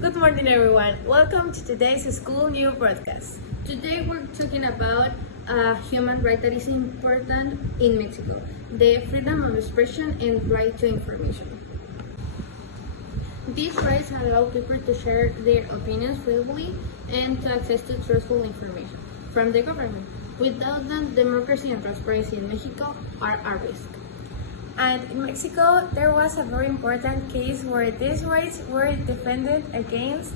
Good morning, everyone. Welcome to today's school new broadcast. Today we're talking about a human right that is important in Mexico, the freedom of expression and right to information. These rights allow people to share their opinions freely and to access to truthful information from the government. Without them, democracy and transparency in Mexico are at risk. And in Mexico, there was a very important case where these rights were defended against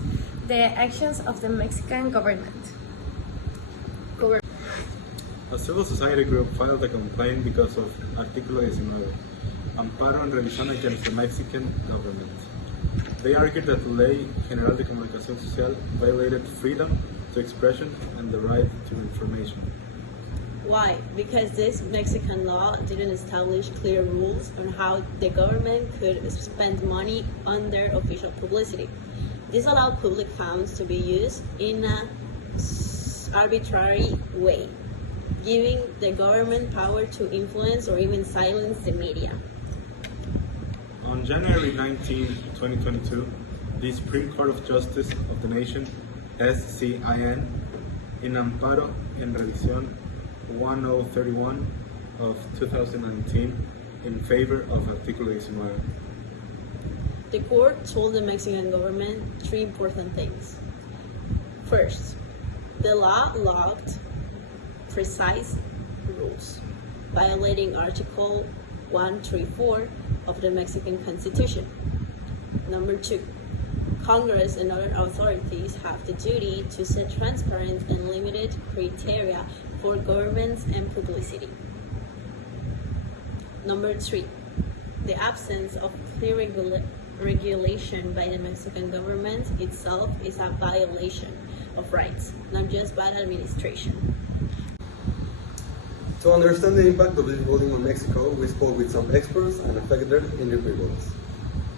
the actions of the Mexican government. A civil society group filed a complaint because of Artículo 19, Amparo en Revisión against the Mexican government. They argued that the Ley General de Comunicación Social violated freedom to expression and the right to information. Why? Because this Mexican law didn't establish clear rules on how the government could spend money on their official publicity. This allowed public funds to be used in an arbitrary way, giving the government power to influence or even silence the media. On January 19, 2022, the Supreme Court of Justice of the Nation, SCIN, in Amparo en Revisión 1031 of 2019 in favor of Artículo 19. The court told the Mexican government three important things. First, the law lacked precise rules, violating Article 134 of the Mexican Constitution. Number two, Congress and other authorities have the duty to set transparent and limited criteria for governments and publicity. Number three, the absence of clear regulation by the Mexican government itself is a violation of rights, not just bad administration. To understand the impact of this ruling on Mexico, we spoke with some experts and affected individuals.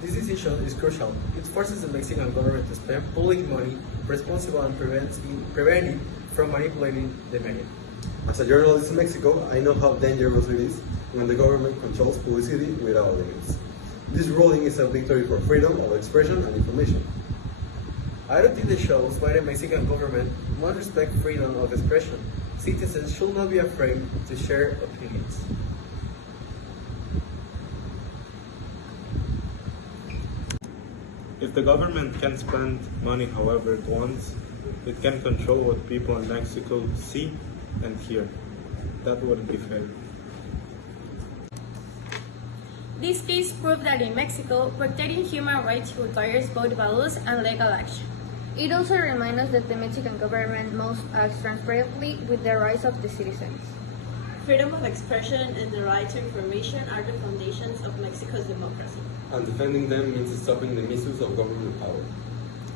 This decision is crucial. It forces the Mexican government to spend public money responsible and preventing from manipulating the media. As a journalist in Mexico, I know how dangerous it is when the government controls publicity without limits. This ruling is a victory for freedom of expression and information. I don't think this shows why the Mexican government must respect freedom of expression. Citizens should not be afraid to share opinions. If the government can spend money however it wants, it can control what people in Mexico see and hear. That wouldn't be fair. This case proved that in Mexico, protecting human rights requires both values and legal action. It also reminds us that the Mexican government must act transparently with the rights of the citizens. Freedom of expression and the right to information are the foundations of Mexico's democracy. And defending them means stopping the misuse of government power.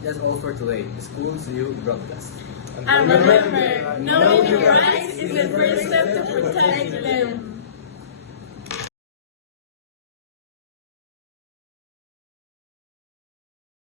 That's all for today. The school's new broadcast. And remember, knowing your rights is the first step to protect them.